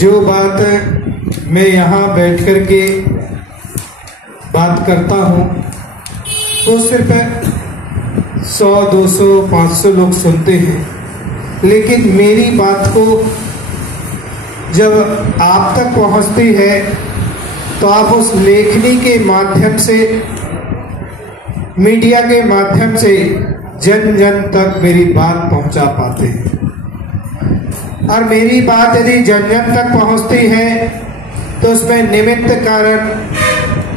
जो बात मैं यहाँ बैठ कर के बात करता हूँ वो सिर्फ 100, 200, 500 लोग सुनते हैं, लेकिन मेरी बात को जब आप तक पहुँचती है तो आप उस लेखनी के माध्यम से, मीडिया के माध्यम से जन जन तक मेरी बात पहुंचा पाते हैं। और मेरी बात यदि जन जन तक पहुंचती है तो उसमें निमित्त कारण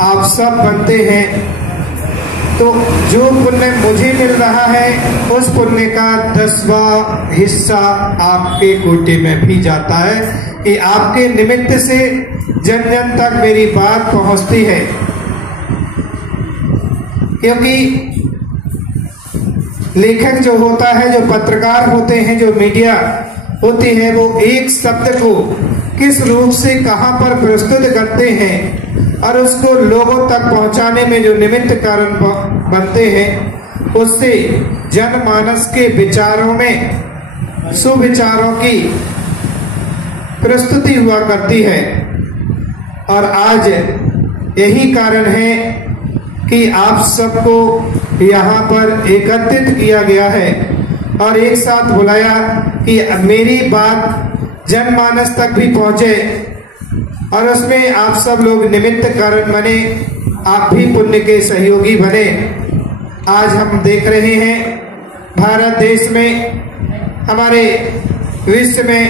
आप सब बनते हैं। तो जो पुण्य मुझे मिल रहा है उस पुण्य का 10वां हिस्सा आपके कोटे में भी जाता है कि आपके निमित्त से जन जन तक मेरी बात पहुंचती है। क्योंकि लेखक जो होता है, जो पत्रकार होते हैं, जो मीडिया होती है, वो एक शब्द को किस रूप से कहां पर प्रस्तुत करते हैं और उसको लोगों तक पहुंचाने में जो निमित्त कारण बनते हैं, उससे जनमानस के विचारों में सुविचारों की प्रस्तुति हुआ करती है। और आज यही कारण है कि आप सबको यहाँ पर एकत्रित किया गया है और एक साथ बुलाया कि मेरी बात जनमानस तक भी पहुंचे और उसमें आप सब लोग निमित्त कारण बने, आप भी पुण्य के सहयोगी बने। आज हम देख रहे हैं भारत देश में, हमारे विश्व में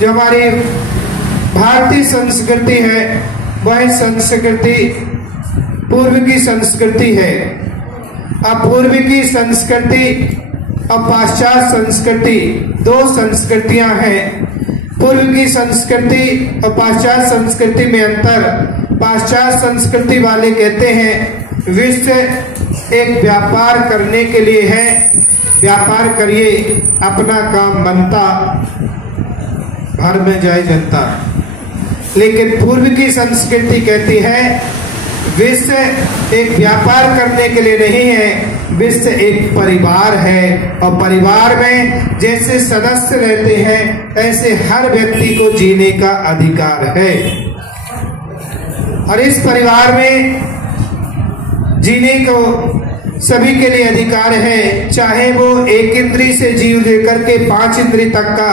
जो हमारी भारतीय संस्कृति है वह संस्कृति पूर्व की संस्कृति है। अब पूर्व की संस्कृति और पाश्चात्य संस्कृति दो संस्कृतियां हैं। पूर्व की संस्कृति और पाश्चात्य संस्कृति में अंतर, पाश्चात्य संस्कृति वाले कहते हैं विश्व एक व्यापार करने के लिए है, व्यापार करिए, अपना काम बनता, घर में जाए जनता। लेकिन पूर्व की संस्कृति कहती है विश्व एक व्यापार करने के लिए नहीं है, विश्व एक परिवार है और परिवार में जैसे सदस्य रहते हैं ऐसे हर व्यक्ति को जीने का अधिकार है। और इस परिवार में जीने को सभी के लिए अधिकार है, चाहे वो 1 इंद्री से जीव लेकर के 5 इंद्री तक का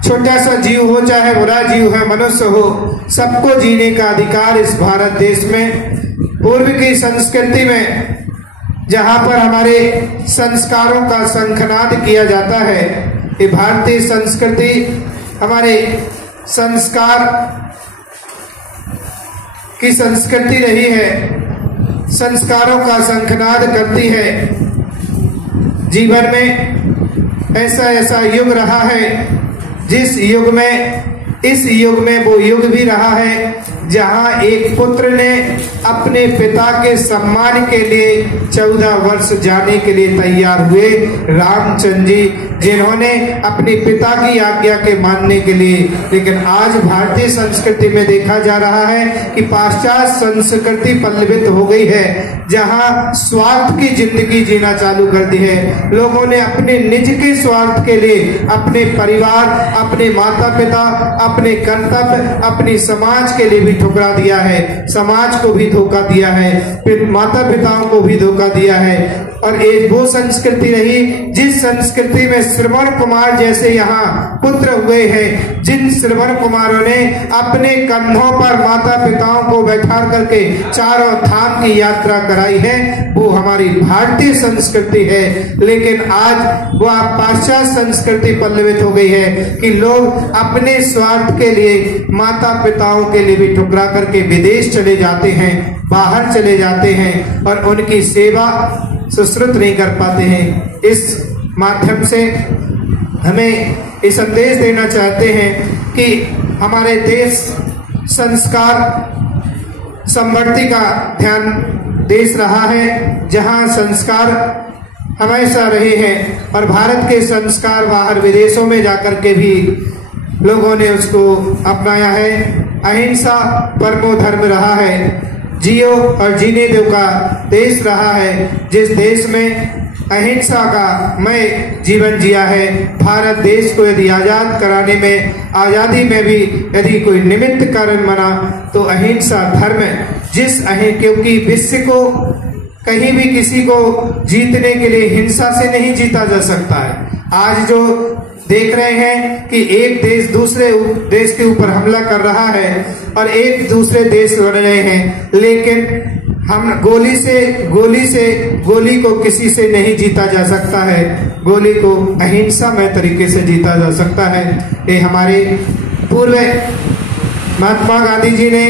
छोटा सा जीव हो, चाहे बड़ा जीव है, मनुष्य हो, सबको जीने का अधिकार इस भारत देश में। पूर्व की संस्कृति में जहां पर हमारे संस्कारों का शंखनाद किया जाता है, ये भारतीय संस्कृति हमारे संस्कार की संस्कृति रही है, संस्कारों का शंखनाद करती है। जीवन में ऐसा ऐसा युग रहा है जिस युग में, इस युग में वो युग भी रहा है जहां एक पुत्र ने अपने पिता के सम्मान के लिए 14 वर्ष जाने के लिए तैयार हुए, रामचंद्र जी, जिन्होंने अपने पिता की आज्ञा के मानने के लिए। लेकिन आज भारतीय संस्कृति में देखा जा रहा है कि पाश्चात्य संस्कृति पल्लवित हो गई है, जहां स्वार्थ की जिंदगी जीना चालू कर दी है। लोगों ने अपने निज के स्वार्थ के लिए अपने परिवार, अपने माता पिता, अपने कर्तव्य, अपनी समाज के लिए भी ठुकरा दिया है, समाज को भी धोखा दिया है, फिर माता पिताओं को भी धोखा दिया है। और एक वो संस्कृति रही जिस संस्कृति में श्रवण कुमार जैसे यहाँ पुत्र हुए हैं, जिन श्रवण कुमारों ने अपने कंधों पर माता पिताओं को बैठा करके चारों धाम की यात्रा कराई है, वो हमारी भारतीय संस्कृति है। लेकिन आज वह पाश्चात्य संस्कृति पल्लवित हो गई है कि लोग अपने स्वार्थ के लिए, माता पिताओं के लिए भी ठुकरा करके विदेश चले जाते हैं, बाहर चले जाते हैं और उनकी सेवा सुश्रुत नहीं कर पाते हैं। इस माध्यम से हमें ये संदेश देना चाहते हैं कि हमारे देश संस्कार संवर्ती का ध्यान देश रहा है, जहां संस्कार हमेशा रहे हैं और भारत के संस्कार बाहर विदेशों में जाकर के भी लोगों ने उसको अपनाया है। अहिंसा परमो धर्म रहा है, जियो और जीने दो का देश रहा है, जिस देश में अहिंसा का मैं जीवन जिया है। भारत देश को यदि आजाद कराने में, आजादी में भी यदि कोई निमित्त कारण बना तो अहिंसा धर्म, क्योंकि विश्व को कहीं भी किसी को जीतने के लिए हिंसा से नहीं जीता जा सकता है। आज जो देख रहे हैं कि एक देश दूसरे देश के ऊपर हमला कर रहा है और एक दूसरे देश लड़ रहे हैं, लेकिन हम गोली को किसी से नहीं जीता जा सकता है। गोली को अहिंसामय तरीके से जीता जा सकता है। ये हमारे पूर्व महात्मा गांधी जी ने,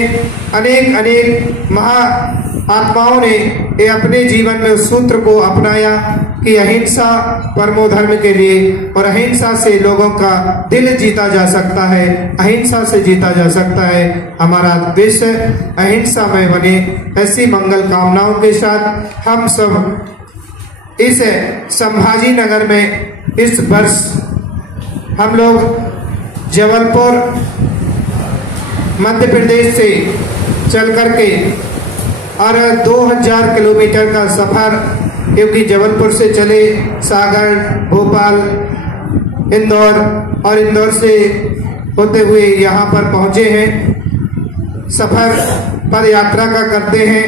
अनेक महाआत्माओं ने ये अपने जीवन में उस सूत्र को अपनाया कि अहिंसा परमो धर्म के लिए, और अहिंसा से लोगों का दिल जीता जा सकता है, अहिंसा से जीता जा सकता है। हमारा विश्व अहिंसामय बने, ऐसी मंगल कामनाओं के साथ हम सब इस संभाजी नगर में इस वर्ष हम लोग जबलपुर मध्य प्रदेश से चल करके और 2000 किलोमीटर का सफर, क्योंकि जबलपुर से चले सागर, भोपाल, इंदौर और इंदौर से होते हुए यहाँ पर पहुंचे हैं। सफर पर यात्रा का करते हैं,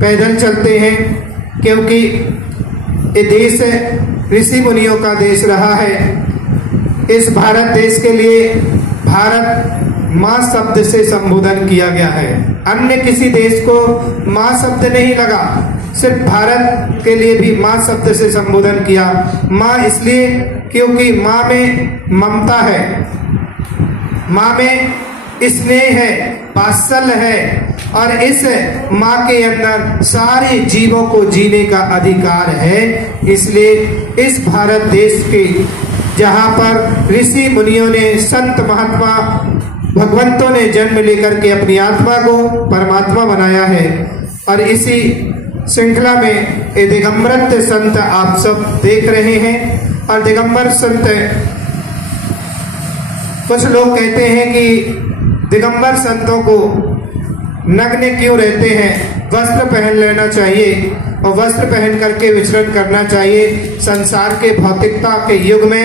पैदल चलते हैं, क्योंकि ये देश ऋषि मुनियों का देश रहा है। इस भारत देश के लिए भारत माँ शब्द से संबोधन किया गया है। अन्य किसी देश को माँ शब्द नहीं लगा, सिर्फ भारत के लिए भी माँ शब्द से संबोधन किया। माँ इसलिए क्योंकि माँ में ममता है, माँ में स्नेह है, वात्सल्य है, और इस माँ के अंदर सारे जीवों को जीने का अधिकार है। इसलिए इस भारत देश के, जहाँ पर ऋषि मुनियों ने, संत महात्मा भगवंतों ने जन्म लेकर के अपनी आत्मा को परमात्मा बनाया है, और इसी श्रृंखला में ये दिगंबर संत आप सब देख रहे हैं। और दिगंबर संत, कुछ लोग कहते हैं कि दिगंबर संतों को नग्न क्यों रहते हैं, वस्त्र पहन लेना चाहिए और वस्त्र पहन करके विचरण करना चाहिए। संसार के भौतिकता के युग में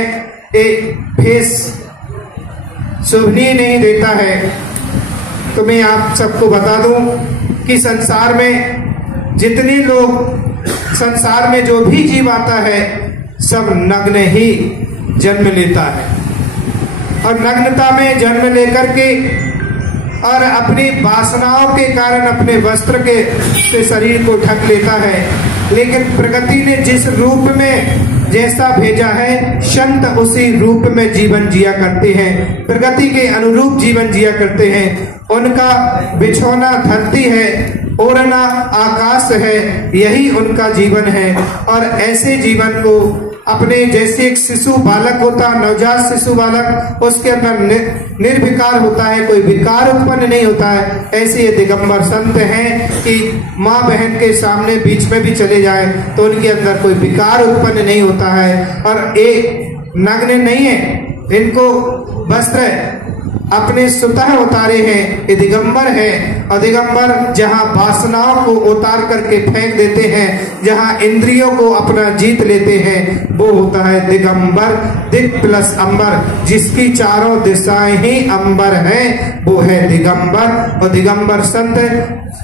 एक फेस शोभनीय नहीं देता है। तो मैं आप सबको बता दूं कि संसार में जितने लोग, संसार में जो भी जीव आता है सब नग्न ही जन्म लेता है, और नग्नता में जन्म लेकर के और अपनी वासनाओं के कारण अपने वस्त्र के से शरीर को ढक लेता है। लेकिन प्रकृति ने जिस रूप में जैसा भेजा है, संत उसी रूप में जीवन जिया करते हैं, प्रकृति के अनुरूप जीवन जिया करते हैं। उनका बिछौना धरती है, ओढ़ना आकाश है, यही उनका जीवन है। और ऐसे जीवन को अपने, जैसे एक शिशु बालक होता, नवजात शिशु बालक, उसके अंदर निर्विकार होता है, कोई विकार उत्पन्न नहीं होता है। ऐसे ये दिगंबर संत हैं कि माँ बहन के सामने बीच में भी चले जाए तो उनके अंदर कोई विकार उत्पन्न नहीं होता है, और एक नग्न नहीं है, इनको वस्त्र अपने स्वतः उतारे हैं। ये दिगंबर है, और दिगंबर जहाँ वासनाओं को उतार करके फेंक देते हैं, जहाँ इंद्रियों को अपना जीत लेते हैं, वो होता है दिगंबर। दिक प्लस अंबर, जिसकी चारों दिशाएं ही अंबर है, वो है दिगंबर। और दिगंबर संत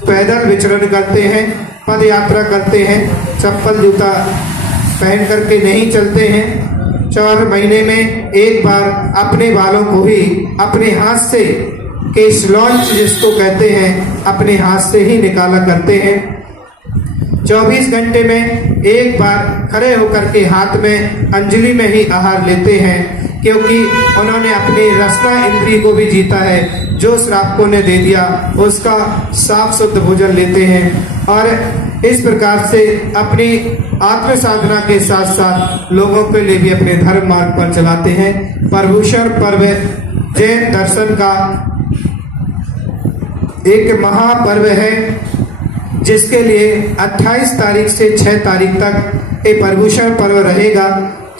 पैदल विचरण करते हैं, पद यात्रा करते हैं, चप्पल जूता पहन करके नहीं चलते हैं। 4 महीने में एक बार अपने बालों को ही अपने हाथ से, केश लॉन्च जिसको कहते हैं, अपने हाथ से ही निकाला करते हैं। 24 घंटे में एक बार खड़े होकर के हाथ में अंजलि में ही आहार लेते हैं, क्योंकि उन्होंने अपनी रसना इंद्री को भी जीता है। जो श्रावकों ने दे दिया उसका साफ शुद्ध भोजन लेते हैं, और इस प्रकार से अपनी आत्म साधना के साथ साथ लोगों के लिए भी अपने धर्म मार्ग पर चलाते हैं। पर्युषण पर्व जैन दर्शन का एक महापर्व है, जिसके लिए 28 तारीख से 6 तारीख तक ये पर्युषण पर्व रहेगा।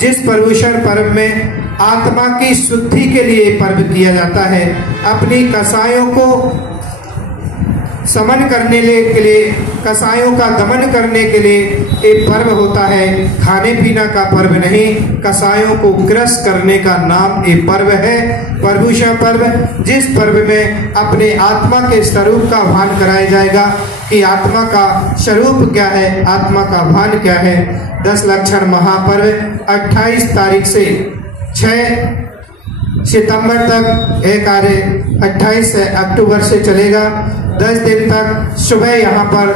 जिस पर्युषण पर्व में आत्मा की शुद्धि के लिए पर्व किया जाता है, अपनी कसायों को समन करने के लिए, कसायों का दमन करने के लिए एक पर्व होता है। खाने पीना का पर्व नहीं, कसायों को ग्रस्त करने का नाम एक पर्व है, प्रभुषण पर्व, जिस पर्व में अपने आत्मा के स्वरूप का भान कराया जाएगा कि आत्मा का स्वरूप क्या है, आत्मा का भान क्या है। 10 लक्षण महापर्व 28 तारीख से 6 सितंबर तक यह कार्य 28 अक्टूबर से चलेगा। 10 दिन तक सुबह यहाँ पर